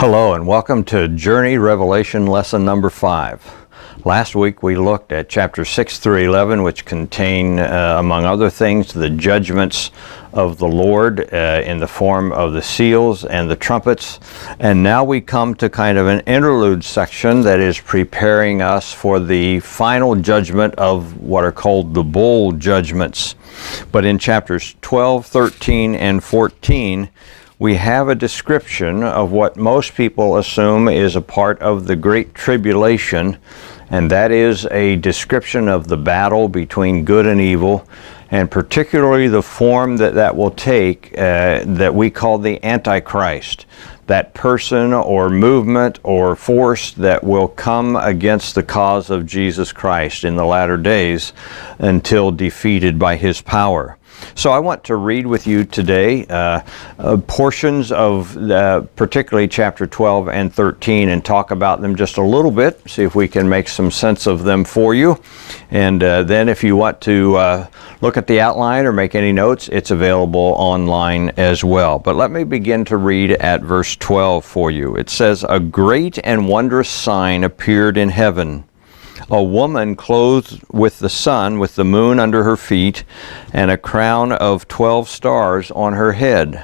Hello and welcome to Journey Revelation lesson number 5. Last week we looked at chapter 6 through 11, which contain, among other things, the judgments of the Lord in the form of the seals and the trumpets. And now we come to kind of an interlude section that is preparing us for the final judgment of what are called the bowl judgments. But in chapters 12, 13, and 14, we have a description of what most people assume is a part of the Great Tribulation, and that is a description of the battle between good and evil, and particularly the form that will take that we call the Antichrist, that person or movement or force that will come against the cause of Jesus Christ in the latter days until defeated by his power. So I want to read with you today portions of particularly chapter 12 and 13 and talk about them just a little bit, see if we can make some sense of them for you. And then if you want to look at the outline or make any notes, it's available online as well. But let me begin to read at verse 12 for you. It says, "A great and wondrous sign appeared in heaven. A woman clothed with the sun, with the moon under her feet, and a crown of 12 stars on her head.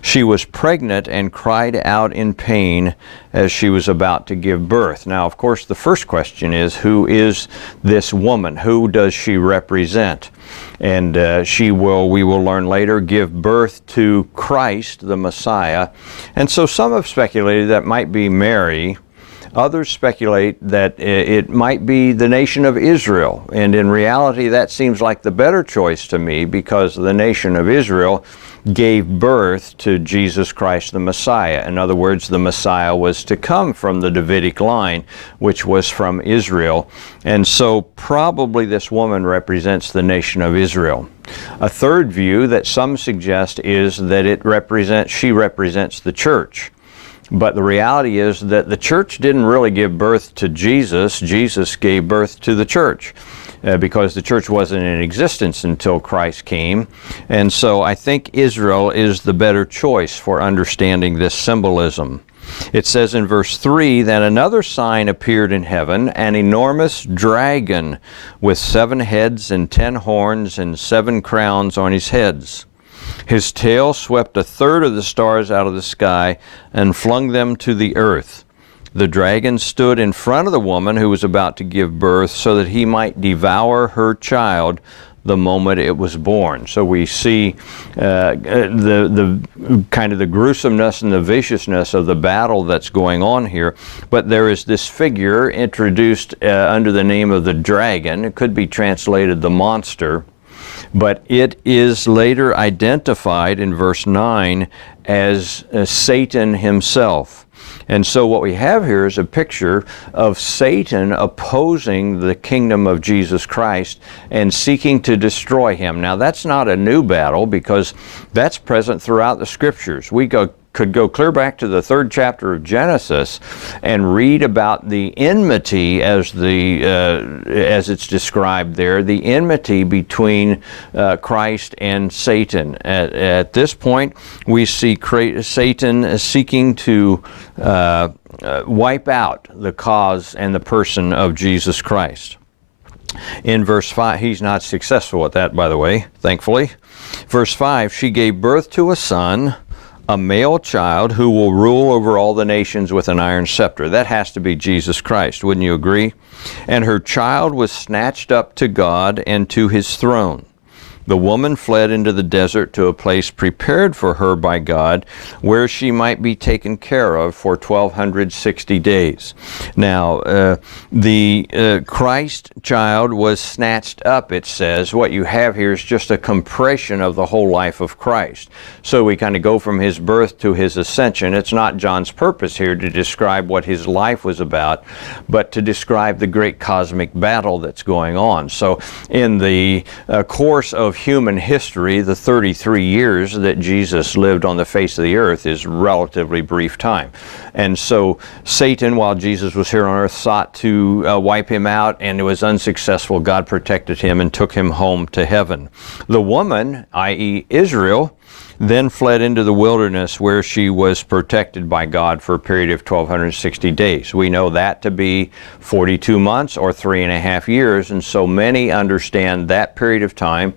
She was pregnant and cried out in pain as she was about to give birth." Now, of course, the first question is, who is this woman? Who does she represent? And we will learn later, give birth to Christ, the Messiah. And so some have speculated that might be Mary. Others speculate that it might be the nation of Israel, and in reality that seems like the better choice to me, because the nation of Israel gave birth to Jesus Christ the Messiah. In other words, the Messiah was to come from the Davidic line, which was from Israel, and so probably this woman represents the nation of Israel. A third view that some suggest is that she represents the church. But the reality is that the church didn't really give birth to Jesus. Jesus gave birth to the church because the church wasn't in existence until Christ came. And so I think Israel is the better choice for understanding this symbolism. It says in verse 3, "Then another sign appeared in heaven, an enormous dragon with 7 heads and 10 horns and 7 crowns on his heads. His tail swept 1/3 of the stars out of the sky and flung them to the earth. The dragon stood in front of the woman who was about to give birth so that he might devour her child the moment it was born." So we see the kind of the gruesomeness and the viciousness of the battle that's going on here. But there is this figure introduced under the name of the dragon. It could be translated the monster. But it is later identified in verse 9 as Satan himself. And so what we have here is a picture of Satan opposing the kingdom of Jesus Christ and seeking to destroy him. Now, that's not a new battle, because that's present throughout the scriptures. We could go clear back to the 3rd chapter of Genesis and read about the enmity as it's described there, the enmity between Christ and Satan. At this point, we see Satan seeking to wipe out the cause and the person of Jesus Christ. In verse 5, he's not successful at that, by the way, thankfully. Verse 5, "She gave birth to a son, a male child who will rule over all the nations with an iron scepter." That has to be Jesus Christ, wouldn't you agree? "And her child was snatched up to God and to his throne. The woman fled into the desert to a place prepared for her by God, where she might be taken care of for 1260 days. Now, the Christ child was snatched up, it says. What you have here is just a compression of the whole life of Christ. So we kind of go from his birth to his ascension. It's not John's purpose here to describe what his life was about, but to describe the great cosmic battle that's going on. So in the course of human history, the 33 years that Jesus lived on the face of the earth is relatively brief time. And so Satan, while Jesus was here on earth, sought to wipe him out, and it was unsuccessful. God protected him and took him home to heaven. The woman, i.e. Israel, then fled into the wilderness where she was protected by God for a period of 1260 days. We know that to be 42 months or 3.5 years, and so many understand that period of time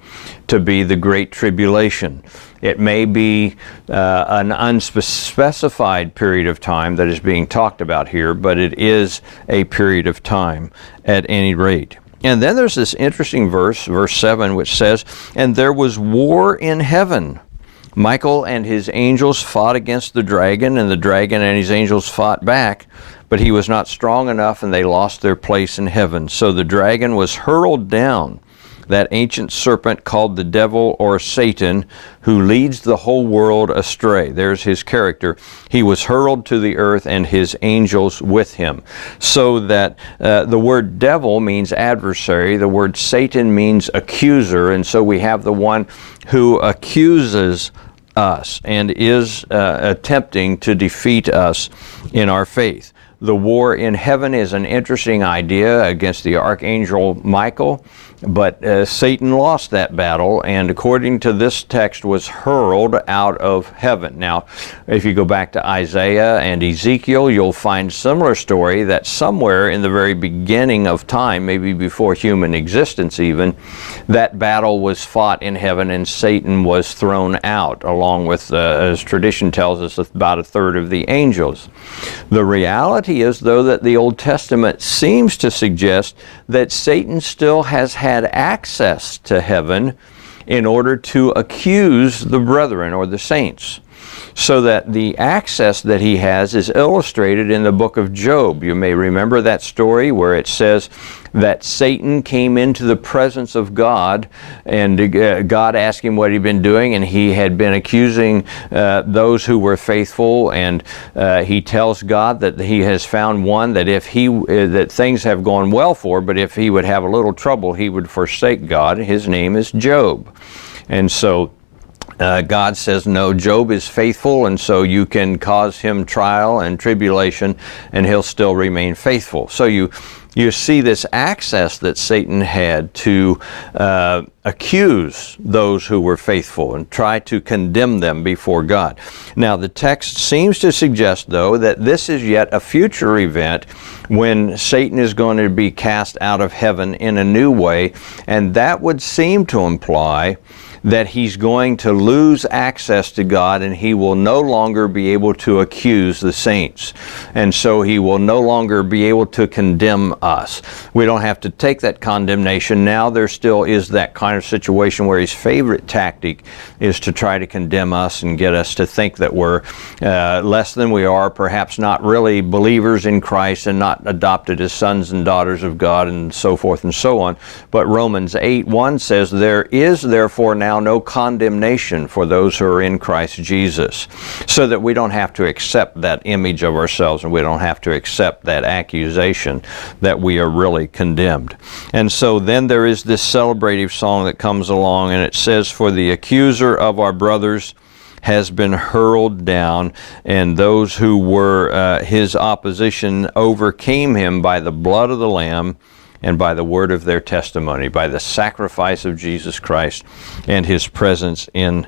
to be the Great Tribulation. It may be an unspecified period of time that is being talked about here, but it is a period of time at any rate. And then there's this interesting verse, verse 7, which says, "And there was war in heaven. Michael and his angels fought against the dragon, and the dragon and his angels fought back, but he was not strong enough, and they lost their place in heaven. So the dragon was hurled down, that ancient serpent called the devil or Satan, who leads the whole world astray." There's his character. "He was hurled to the earth, and his angels with him." So that the word devil means adversary. The word Satan means accuser. And so we have the one who accuses us and is attempting to defeat us in our faith. The war in heaven is an interesting idea against the archangel Michael, but Satan lost that battle, and according to this text was hurled out of heaven. Now, if you go back to Isaiah and Ezekiel, you'll find similar story that somewhere in the very beginning of time, maybe before human existence even, that battle was fought in heaven and Satan was thrown out, along with, as tradition tells us, about a third of the angels. The reality is, though, that the Old Testament seems to suggest that Satan still has had access to heaven in order to accuse the brethren or the saints. So that the access that he has is illustrated in the book of Job. You may remember that story where it says that Satan came into the presence of God, and God asked him what he'd been doing, and he had been accusing those who were faithful, and he tells God that he has found one that that things have gone well for, but if he would have a little trouble, he would forsake God. His name is Job. And so God says, no, Job is faithful, and so you can cause him trial and tribulation, and he'll still remain faithful. So you see this access that Satan had to accuse those who were faithful and try to condemn them before God. Now, the text seems to suggest, though, that this is yet a future event when Satan is going to be cast out of heaven in a new way, and that would seem to imply that he's going to lose access to God, and he will no longer be able to accuse the saints. And so he will no longer be able to condemn us. We don't have to take that condemnation now. There still is that kind of situation where his favorite tactic is to try to condemn us and get us to think that we're less than we are, perhaps not really believers in Christ and not adopted as sons and daughters of God, and so forth and so on. But Romans 8:1 says, "There is therefore now no condemnation for those who are in Christ Jesus," so that we don't have to accept that image of ourselves, and we don't have to accept that accusation that we are really condemned. And so then there is this celebrative song that comes along, and it says, "For the accuser of our brothers has been hurled down, and those who were his opposition overcame him by the blood of the Lamb and by the word of their testimony," by the sacrifice of Jesus Christ and his presence in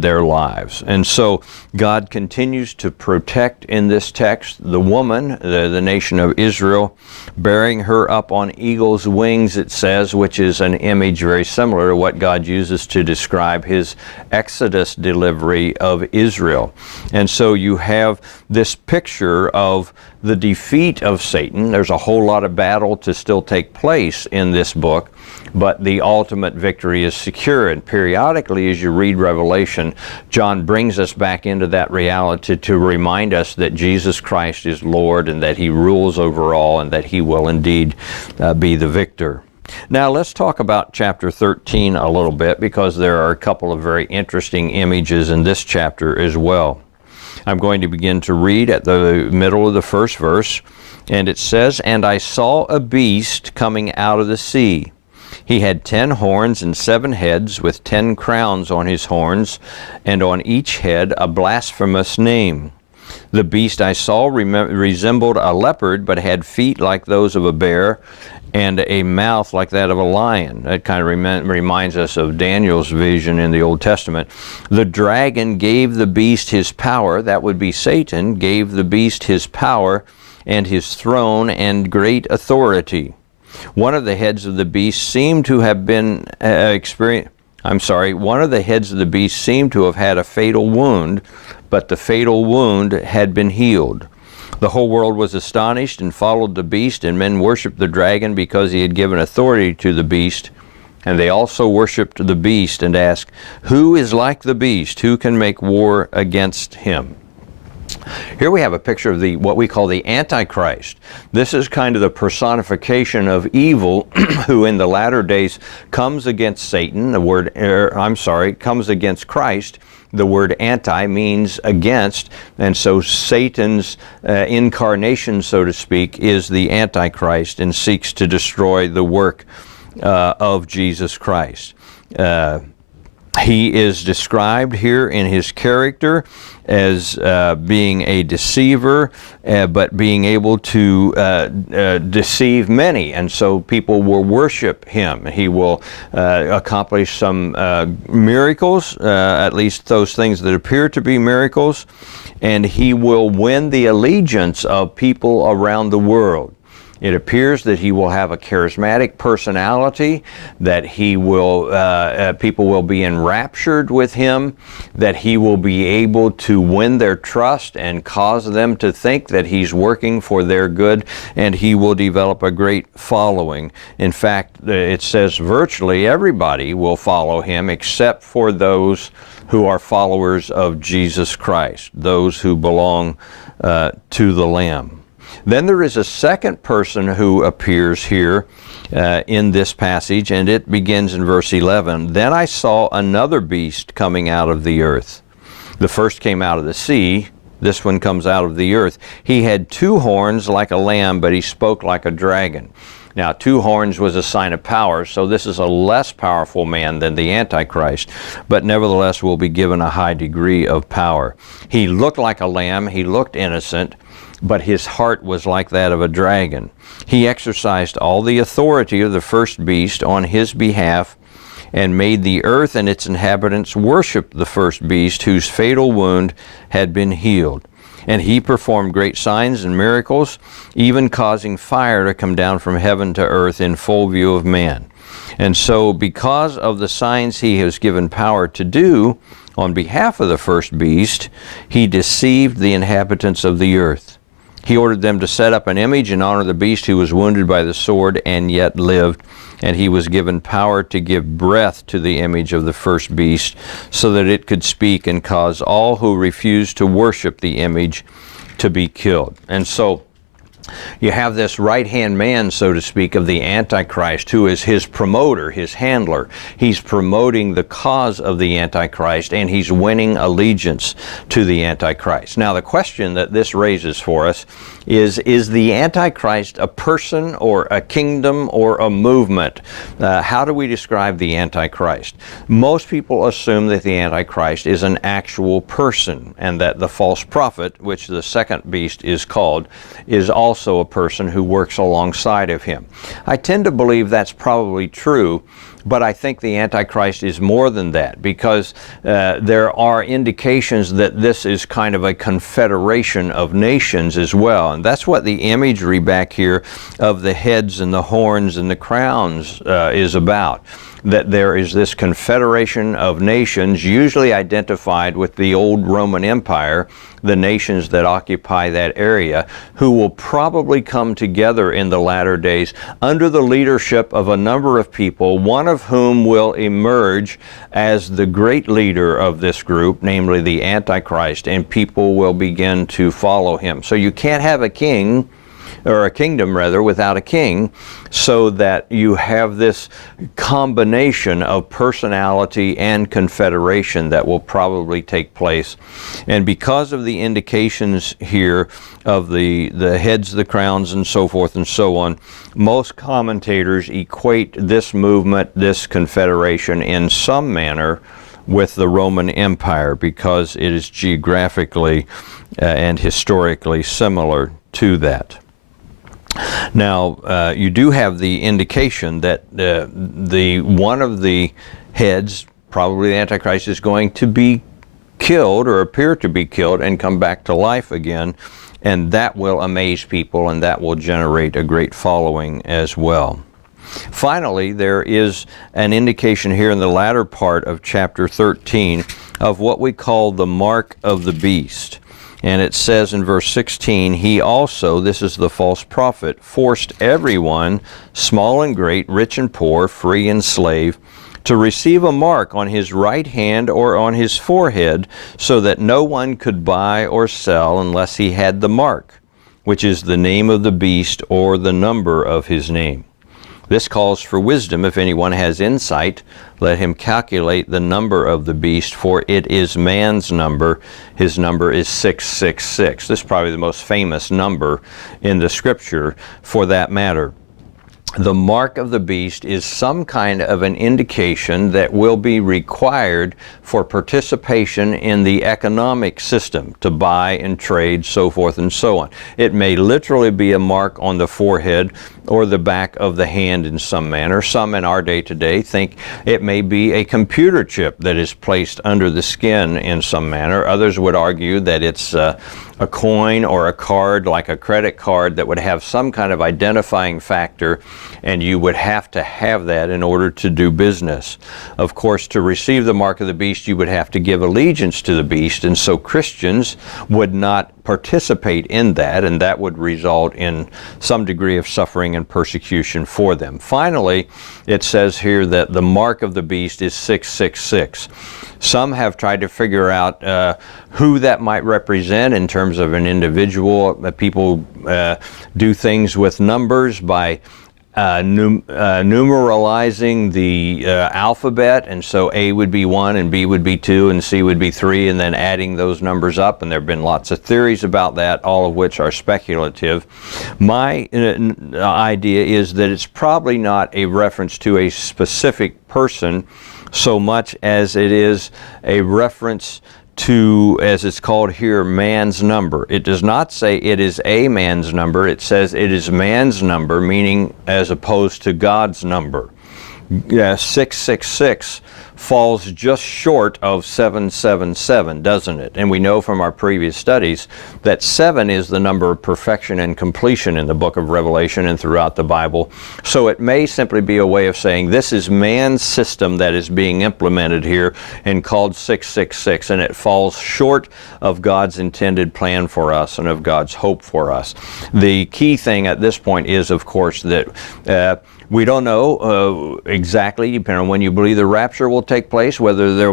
their lives. And so God continues to protect in this text the woman, the nation of Israel, bearing her up on eagle's wings, it says, which is an image very similar to what God uses to describe his Exodus delivery of Israel. And so you have this picture of the defeat of Satan. There's a whole lot of battle to still take place in this book, but the ultimate victory is secure. And periodically, as you read Revelation, John brings us back into that reality to remind us that Jesus Christ is Lord, and that he rules over all, and that he will indeed be the victor. Now let's talk about chapter 13 a little bit, because there are a couple of very interesting images in this chapter as well. I'm going to begin to read at the middle of the first verse, and it says, "And I saw a beast coming out of the sea. He had 10 horns and 7 heads, with 10 crowns on his horns, and on each head a blasphemous name. The beast I saw resembled a leopard, but had feet like those of a bear, and a mouth like that of a lion. That kind of reminds us of Daniel's vision in the Old Testament. The dragon gave the beast his power, that would be Satan, gave the beast his power and his throne and great authority. One of the heads of the beast seemed to have been one of the heads of the beast seemed to have had a fatal wound, but the fatal wound had been healed. The whole world was astonished and followed the beast, and men worshipped the dragon because he had given authority to the beast. And they also worshipped the beast and asked, "Who is like the beast? Who can make war against him?" Here we have a picture of what we call the Antichrist. This is kind of the personification of evil who in the latter days comes against Satan. Comes against Christ. The word anti means against, and so Satan's incarnation, so to speak, is the Antichrist and seeks to destroy the work of Jesus Christ. He is described here in his character as being a deceiver, but being able to deceive many, and so people will worship him. He will accomplish some miracles, at least those things that appear to be miracles, and he will win the allegiance of people around the world. It appears that he will have a charismatic personality, that he will, people will be enraptured with him, that he will be able to win their trust and cause them to think that he's working for their good, and he will develop a great following. In fact, it says virtually everybody will follow him except for those who are followers of Jesus Christ, those who belong to the Lamb. Then there is a second person who appears here in this passage, and it begins in verse 11. Then I saw another beast coming out of the earth. The first came out of the sea. This one comes out of the earth. He had 2 horns like a lamb, but he spoke like a dragon. Now, 2 horns was a sign of power, so this is a less powerful man than the Antichrist, but nevertheless will be given a high degree of power. He looked like a lamb. He looked innocent, but his heart was like that of a dragon. He exercised all the authority of the first beast on his behalf and made the earth and its inhabitants worship the first beast whose fatal wound had been healed. And he performed great signs and miracles, even causing fire to come down from heaven to earth in full view of man. And so because of the signs he has given power to do on behalf of the first beast, he deceived the inhabitants of the earth. He ordered them to set up an image and honor the beast who was wounded by the sword and yet lived. And he was given power to give breath to the image of the first beast so that it could speak and cause all who refused to worship the image to be killed. And so you have this right-hand man, so to speak, of the Antichrist, who is his promoter, his handler. He's promoting the cause of the Antichrist, and he's winning allegiance to the Antichrist. Now, the question that this raises for us is the Antichrist a person or a kingdom or a movement? How do we describe the Antichrist? Most people assume that the Antichrist is an actual person, and that the false prophet, which the second beast is called, is also a person who works alongside of him. I tend to believe that's probably true, but I think the Antichrist is more than that, because there are indications that this is kind of a confederation of nations as well. And that's what the imagery back here of the heads and the horns and the crowns is about. That there is this confederation of nations, usually identified with the old Roman Empire, the nations that occupy that area, who will probably come together in the latter days under the leadership of a number of people, one of whom will emerge as the great leader of this group, namely the Antichrist, and people will begin to follow him. So you can't have a king, or a kingdom rather, without a king, so that you have this combination of personality and confederation that will probably take place. And because of the indications here of the heads, the crowns, and so forth and so on, most commentators equate this movement, this confederation, in some manner with the Roman Empire because it is geographically and historically similar to that. Now, you do have the indication that one of the heads, probably the Antichrist, is going to be killed or appear to be killed and come back to life again, and that will amaze people and that will generate a great following as well. Finally, there is an indication here in the latter part of chapter 13 of what we call the mark of the beast. And it says in verse 16, he also, this is the false prophet, forced everyone, small and great, rich and poor, free and slave, to receive a mark on his right hand or on his forehead, so that no one could buy or sell unless he had the mark, which is the name of the beast or the number of his name. This calls for wisdom. If anyone has insight, let him calculate the number of the beast, for it is man's number. His number is 666. This is probably the most famous number in the scripture for that matter. The mark of the beast is some kind of an indication that will be required for participation in the economic system, to buy and trade, so forth and so on. It may literally be a mark on the forehead or the back of the hand in some manner. Some in our day today think it may be a computer chip that is placed under the skin in some manner. Others would argue that it's a coin or a card, like a credit card, that would have some kind of identifying factor, and you would have to have that in order to do business. Of course, to receive the mark of the beast, you would have to give allegiance to the beast, and so Christians would not participate in that, and that would result in some degree of suffering and persecution for them. Finally, it says here that the mark of the beast is 666. Some have tried to figure out who that might represent in terms of an individual. People do things with numbers by numeralizing the alphabet, and so A would be 1 and B would be 2 and C would be 3, and then adding those numbers up, and there have been lots of theories about that, all of which are speculative. My idea is that it's probably not a reference to a specific person so much as it is a reference to, as it's called here, man's number. It does not say it is a man's number. It says it is man's number, meaning as opposed to God's number. 666 falls just short of 777, doesn't it? And we know from our previous studies that 7 is the number of perfection and completion in the book of Revelation and throughout the Bible. So it may simply be a way of saying this is man's system that is being implemented here and called 666, and it falls short of God's intended plan for us and of God's hope for us. The key thing at this point is, of course, that we don't know exactly, depending on when you believe the rapture will take place, whether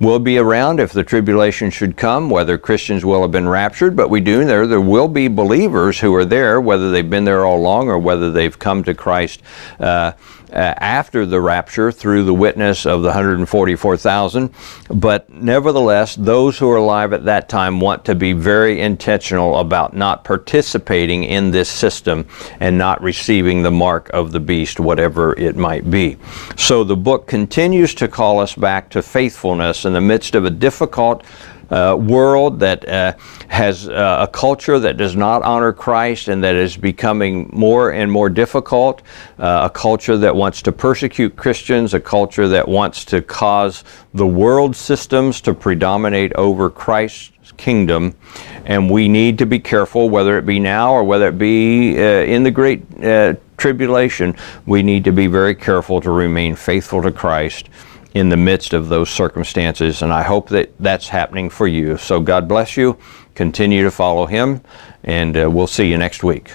will be around if the tribulation should come, whether Christians will have been raptured, but we do know there will be believers who are there, whether they've been there all along or whether they've come to Christ after the rapture through the witness of the 144,000. But nevertheless, those who are alive at that time want to be very intentional about not participating in this system and not receiving the mark of the beast, whatever it might be. So the book continues to call us back to faithfulness in the midst of a difficult world that has a culture that does not honor Christ and that is becoming more and more difficult, a culture that wants to persecute Christians, a culture that wants to cause the world systems to predominate over Christ's kingdom. And we need to be careful, whether it be now or whether it be in the great tribulation. We need to be very careful to remain faithful to Christ in the midst of those circumstances, and I hope that that's happening for you. So God bless you. Continue to follow Him, and we'll see you next week.